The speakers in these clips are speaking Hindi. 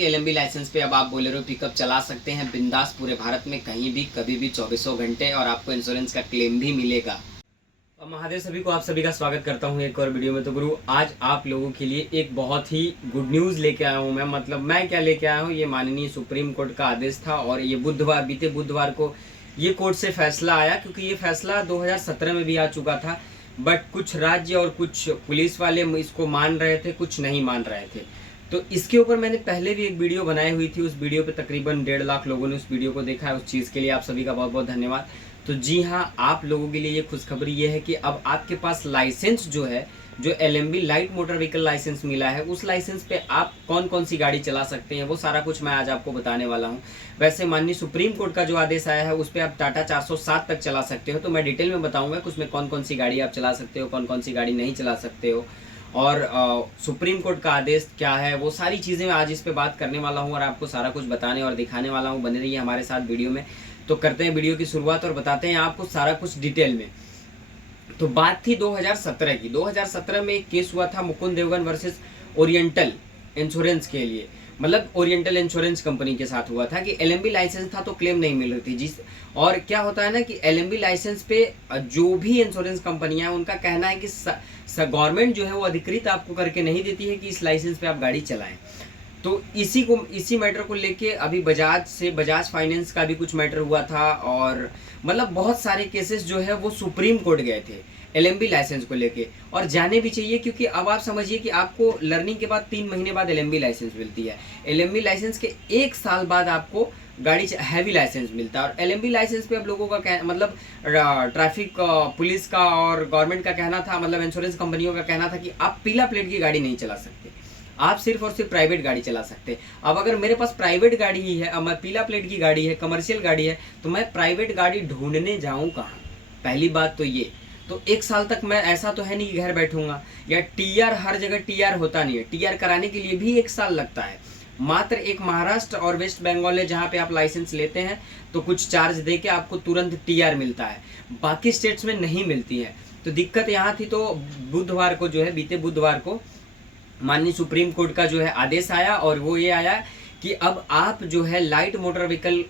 कि एलएमबी लाइसेंस पे अब आप बोलेरो पिकअप चला सकते हैं बिंदास पूरे भारत में कहीं भी कभी भी 24 घंटे, और आपको इंश्योरेंस का क्लेम भी मिलेगा। और महादेव सभी को, आप सभी का स्वागत करता हूं एक और वीडियो में। तो गुरु, आज आप लोगों के लिए एक बहुत ही गुड न्यूज़ लेके आया हूं मैं क्या लेके आया हूं, ये माननीय सुप्रीम कोर्ट का आदेश था और ये बीते बुधवार को ये कोर्ट से फैसला आया, क्योंकि ये फैसला 2017 में भी आ चुका था। बट कुछ राज्य और कुछ पुलिस वाले इसको मान रहे थे, कुछ नहीं मान रहे थे। तो इसके ऊपर मैंने पहले भी एक वीडियो बनाई हुई थी, उस वीडियो पे तकरीबन 1.5 लाख लोगों ने उस वीडियो को देखा है। उस चीज़ के लिए आप सभी का बहुत बहुत धन्यवाद। तो जी हाँ, आप लोगों के लिए ये खुशखबरी ये है कि अब आपके पास लाइसेंस जो है, जो LMB light motor vehicle licence मिला है, उस लाइसेंस पे आप कौन कौन सी गाड़ी चला सकते हैं, वो सारा कुछ मैं आज आपको बताने वाला हूँ। वैसे माननीय सुप्रीम कोर्ट का जो आदेश आया है उस पर आप टाटा 407 तक चला सकते हो, तो मैं डिटेल में बताऊंगा कि उसमें कौन कौन सी गाड़ी आप चला सकते हो, कौन कौन सी गाड़ी नहीं चला सकते हो, और सुप्रीम कोर्ट का आदेश क्या है, वो सारी चीज़ें मैं आज इस पे बात करने वाला हूँ और आपको सारा कुछ बताने और दिखाने वाला हूँ। बने रहिए हमारे साथ वीडियो में। तो करते हैं वीडियो की शुरुआत और बताते हैं आपको सारा कुछ डिटेल में। तो बात थी 2017 की। 2017 में एक केस हुआ था Mukund Devgan versus Oriental Insurance के लिए, मतलब ओरिएंटल इंश्योरेंस कंपनी के साथ हुआ था कि एलएमबी लाइसेंस था तो क्लेम नहीं मिल रही थी जिस। और क्या होता है ना कि एलएमबी लाइसेंस पे जो भी इंश्योरेंस कंपनियां हैं उनका कहना है कि गवर्नमेंट जो है वो अधिकृत आपको करके नहीं देती है कि इस लाइसेंस पे आप गाड़ी चलाएं। तो इसी मैटर को लेके अभी बजाज फाइनेंस का भी कुछ मैटर हुआ था, और मतलब बहुत सारे केसेस जो है वो सुप्रीम कोर्ट गए थे एलएमबी लाइसेंस को लेके, और जाने भी चाहिए, क्योंकि अब आप समझिए कि आपको लर्निंग के बाद 3 महीने बाद एलएमबी लाइसेंस मिलती है। एलएमबी लाइसेंस के 1 साल बाद आपको गाड़ी हैवी लाइसेंस मिलता है। और एलएमबी लाइसेंस पे अब लोगों का मतलब ट्रैफिक पुलिस का और गवर्नमेंट का कहना था, मतलब इंश्योरेंस कंपनियों का कहना था कि आप पीला प्लेट की गाड़ी नहीं चला सकते, आप सिर्फ और सिर्फ प्राइवेट गाड़ी चला सकते। अब अगर मेरे पास प्राइवेट गाड़ी ही है, अब मैं पीला प्लेट की गाड़ी है, कमर्शियल गाड़ी है, तो मैं प्राइवेट गाड़ी ढूंढने जाऊं कहाँ? पहली बात तो ये। तो 1 साल तक मैं ऐसा तो है नहीं कि घर बैठूंगा, या टीआर हर जगह टीआर होता नहीं है, टीआर कराने के लिए भी 1 साल लगता है। मात्र एक महाराष्ट्र और वेस्ट बंगाल है जहाँ पे आप लाइसेंस लेते हैं तो कुछ चार्ज दे के आपको तुरंत टीआर मिलता है, बाकी स्टेट्स में नहीं मिलती है। तो दिक्कत यहाँ थी। तो बुधवार को जो है, बीते बुधवार को माननीय सुप्रीम कोर्ट का जो है आदेश आया, और वो ये आया कि अब आप जो है लाइट मोटर व्हीकल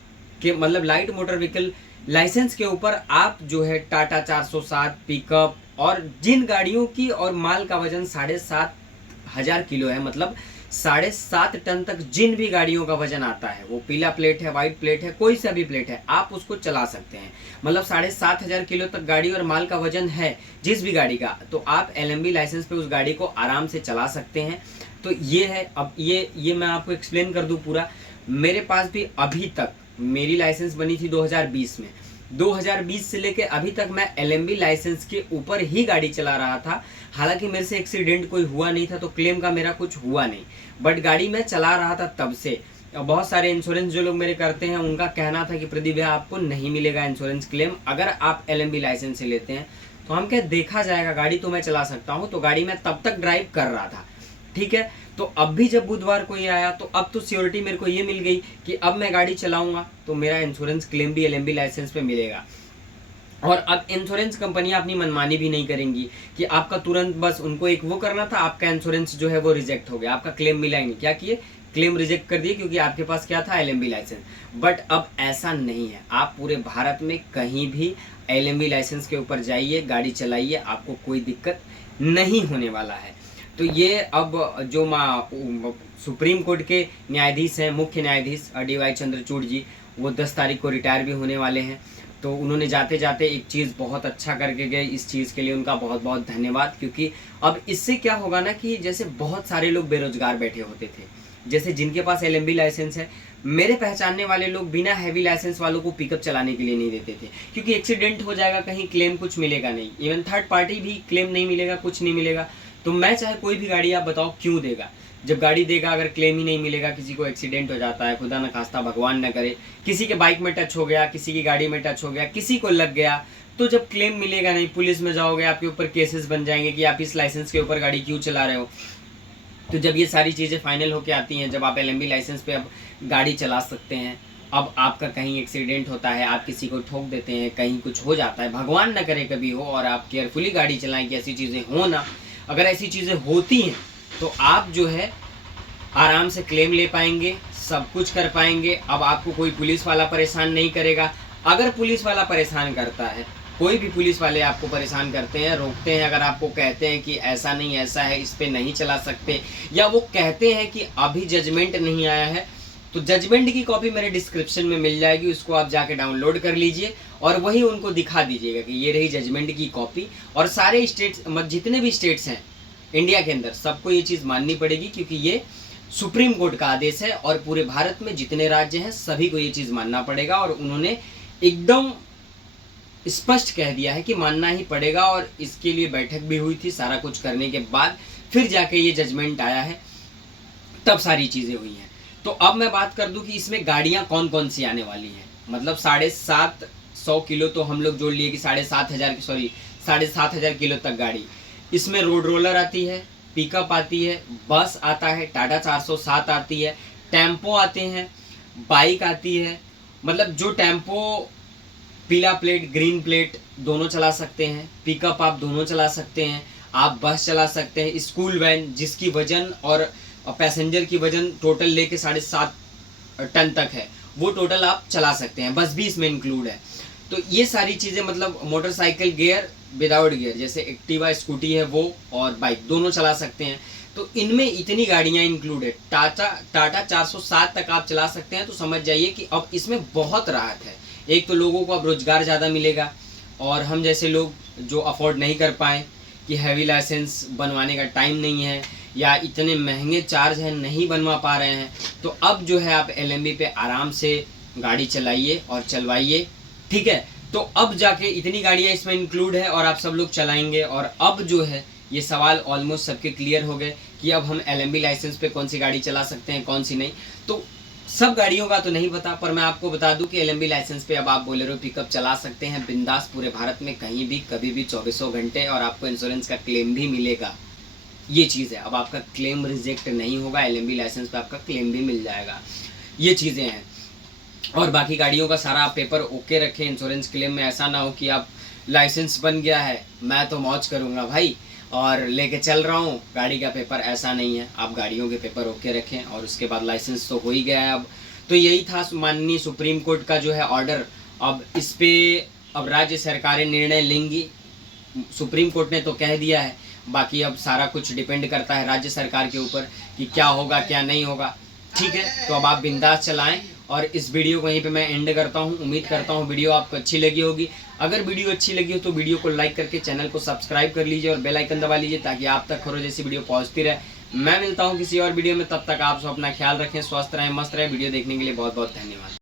के, मतलब लाइट मोटर व्हीकल लाइसेंस के ऊपर आप जो है टाटा 407 पिकअप, और जिन गाड़ियों की और माल का वजन 7,500 किलो है, मतलब 7.5 टन तक जिन भी गाड़ियों का वजन आता है, वो पीला प्लेट है, व्हाइट प्लेट है, कोई सा भी प्लेट है, आप उसको चला सकते हैं। मतलब 7,500 किलो तक गाड़ी और माल का वजन है जिस भी गाड़ी का, तो आप एलएमबी लाइसेंस पे उस गाड़ी को आराम से चला सकते हैं। तो ये है। अब ये मैं आपको एक्सप्लेन कर दूं पूरा। मेरे पास भी अभी तक मेरी लाइसेंस बनी थी 2020 में। 2020 से लेके अभी तक मैं एलएमबी लाइसेंस के ऊपर ही गाड़ी चला रहा था। हालांकि मेरे से एक्सीडेंट कोई हुआ नहीं था, तो क्लेम का मेरा कुछ हुआ नहीं, बट गाड़ी मैं चला रहा था तब से। बहुत सारे इंश्योरेंस जो लोग मेरे करते हैं उनका कहना था कि प्रदीप भैया आपको नहीं मिलेगा इंश्योरेंस क्लेम अगर आप एलएमबी लाइसेंस से लेते हैं। तो हम क्या, देखा जाएगा, गाड़ी तो मैं चला सकता हूँ। तो गाड़ी मैं तब तक ड्राइव कर रहा था, ठीक है। तो अब भी जब बुधवार को ये आया, तो अब तो सियोरिटी मेरे को ये मिल गई कि अब मैं गाड़ी चलाऊंगा तो मेरा इंश्योरेंस क्लेम भी एलएमबी लाइसेंस पे मिलेगा। और अब इंश्योरेंस कंपनियां अपनी मनमानी भी नहीं करेंगी कि आपका तुरंत, बस उनको एक वो करना था, आपका इंश्योरेंस जो है वो रिजेक्ट हो गया, आपका क्लेम मिला ही नहीं। क्या किए? क्लेम रिजेक्ट कर दिए, क्योंकि आपके पास क्या था? LMB licence. बट अब ऐसा नहीं है, आप पूरे भारत में कहीं भी एलएमबी लाइसेंस के ऊपर जाइए, गाड़ी चलाइए, आपको कोई दिक्कत नहीं होने वाला है। तो ये अब जो सुप्रीम कोर्ट के न्यायाधीश हैं, मुख्य न्यायाधीश डीवाई चंद्रचूड़ जी, वो 10 तारीख को रिटायर भी होने वाले हैं। तो उन्होंने जाते जाते एक चीज़ बहुत अच्छा करके गए, इस चीज़ के लिए उनका बहुत बहुत धन्यवाद। क्योंकि अब इससे क्या होगा ना कि जैसे बहुत सारे लोग बेरोजगार बैठे होते थे, जैसे जिनके पास एलएमबी लाइसेंस है, मेरे पहचानने वाले लोग बिना हैवी लाइसेंस वालों को पिकअप चलाने के लिए नहीं देते थे, क्योंकि एक्सीडेंट हो जाएगा कहीं, क्लेम कुछ मिलेगा नहीं, इवन थर्ड पार्टी भी क्लेम नहीं मिलेगा, कुछ नहीं मिलेगा। तो मैं चाहे कोई भी गाड़ी, आप बताओ क्यों देगा? जब गाड़ी देगा अगर क्लेम ही नहीं मिलेगा, किसी को एक्सीडेंट हो जाता है, खुदा न खास्ता, भगवान न करे, किसी के बाइक में टच हो गया, किसी की गाड़ी में टच हो गया, किसी को लग गया, तो जब क्लेम मिलेगा नहीं, पुलिस में जाओगे, आपके ऊपर केसेस बन जाएंगे कि आप इस लाइसेंस के ऊपर गाड़ी क्यों चला रहे हो। तो जब ये सारी चीज़ें फाइनल होके आती हैं, जब आप एलएमबी लाइसेंस पे अब गाड़ी चला सकते हैं, अब आपका कहीं एक्सीडेंट होता है, आप किसी को ठोक देते हैं, कहीं कुछ हो जाता है, भगवान न करे कभी हो, और आप केयरफुली गाड़ी चलाएं कि ऐसी चीज़ें हो ना। अगर ऐसी चीज़ें होती हैं तो आप जो है आराम से क्लेम ले पाएंगे, सब कुछ कर पाएंगे। अब आपको कोई पुलिस वाला परेशान नहीं करेगा। अगर पुलिस वाला परेशान करता है, कोई भी पुलिस वाले आपको परेशान करते हैं, रोकते हैं, अगर आपको कहते हैं कि ऐसा नहीं ऐसा है, इस पे नहीं चला सकते, या वो कहते हैं कि अभी जजमेंट नहीं आया है, तो जजमेंट की कॉपी मेरे डिस्क्रिप्शन में मिल जाएगी, उसको आप जाके डाउनलोड कर लीजिए और वही उनको दिखा दीजिएगा कि ये रही जजमेंट की कॉपी। और सारे स्टेट्स, जितने भी स्टेट्स हैं इंडिया के अंदर, सबको ये चीज़ माननी पड़ेगी, क्योंकि ये सुप्रीम कोर्ट का आदेश है और पूरे भारत में जितने राज्य हैं सभी को ये चीज़ मानना पड़ेगा। और उन्होंने एकदम स्पष्ट कह दिया है कि मानना ही पड़ेगा, और इसके लिए बैठक भी हुई थी। सारा कुछ करने के बाद फिर जाके ये जजमेंट आया है, तब सारी चीज़ें हुई हैं। तो अब मैं बात कर दूं कि इसमें गाड़ियां कौन कौन सी आने वाली हैं। मतलब 750 किलो तो हम लोग जोड़ लिए कि 7,500 किलो तक गाड़ी। इसमें रोड रोलर आती है, पिकअप आती है, बस आता है, टाटा 407 आती है, टेम्पो आते हैं, बाइक आती है। मतलब जो टेम्पो पीला प्लेट ग्रीन प्लेट दोनों चला सकते हैं, पिकअप आप दोनों चला सकते हैं, आप बस चला सकते हैं, स्कूल वैन जिसकी वजन और पैसेंजर की वजन टोटल लेके 7.5 टन तक है, वो टोटल आप चला सकते हैं, बस भी इसमें इंक्लूड है। तो ये सारी चीज़ें, मतलब मोटरसाइकिल गियर विदाउट गियर जैसे एक्टिवा स्कूटी है वो, और बाइक दोनों चला सकते हैं। तो इनमें इतनी गाड़ियां इंक्लूड है। टाटा 407 तक आप चला सकते हैं। तो समझ जाइए कि अब इसमें बहुत राहत है। एक तो लोगों को अब रोजगार ज़्यादा मिलेगा, और हम जैसे लोग जो अफोर्ड नहीं कर पाए कि हैवी लाइसेंस बनवाने का टाइम नहीं है या इतने महंगे चार्ज हैं, नहीं बनवा पा रहे हैं, तो अब जो है आप एलएमवी पे आराम से गाड़ी चलाइए और चलवाइए। ठीक है, तो अब जाके इतनी गाड़ियाँ इसमें इंक्लूड है और आप सब लोग चलाएंगे। और अब जो है ये सवाल ऑलमोस्ट सबके क्लियर हो गए कि अब हम एलएमवी लाइसेंस पे कौन सी गाड़ी चला सकते हैं, कौन सी नहीं। तो सब गाड़ियों का तो नहीं पता, पर मैं आपको बता दूं कि एलएमवी लाइसेंस पे अब आप बोलेरो पिकअप चला सकते हैं बिंदास पूरे भारत में, कहीं भी कभी भी 24 घंटे, और आपको इंश्योरेंस का क्लेम भी मिलेगा। ये चीज़ है, अब आपका क्लेम रिजेक्ट नहीं होगा, एलएमवी लाइसेंस पे आपका क्लेम भी मिल जाएगा। ये चीज़ें हैं। और बाकी गाड़ियों का सारा पेपर ओके रखें इंश्योरेंस क्लेम में। ऐसा ना हो कि आप लाइसेंस बन गया है, मैं तो मौज करूँगा भाई और लेके चल रहा हूँ, गाड़ी का पेपर, ऐसा नहीं है। आप गाड़ियों के पेपर ओके रखें और उसके बाद लाइसेंस तो हो ही गया है अब। तो यही था माननीय सुप्रीम कोर्ट का जो है ऑर्डर। अब इस पर अब राज्य सरकारें निर्णय लेंगी। सुप्रीम कोर्ट ने तो कह दिया है, बाकी अब सारा कुछ डिपेंड करता है राज्य सरकार के ऊपर कि क्या होगा क्या नहीं होगा। ठीक है, तो अब आप बिंदास चलाएं। और इस वीडियो को यहीं पे मैं एंड करता हूं। उम्मीद करता हूं वीडियो आपको अच्छी लगी होगी। अगर वीडियो अच्छी लगी हो तो वीडियो को लाइक करके चैनल को सब्सक्राइब कर लीजिए और बेल आइकन दबा लीजिए, ताकि आप तक हर रोज जैसी वीडियो पहुंचती रहे। मैं मिलता हूं किसी और वीडियो में, तब तक आप सब अपना ख्याल रखें, स्वस्थ रहें, मस्त रहें। वीडियो देखने के लिए बहुत बहुत धन्यवाद।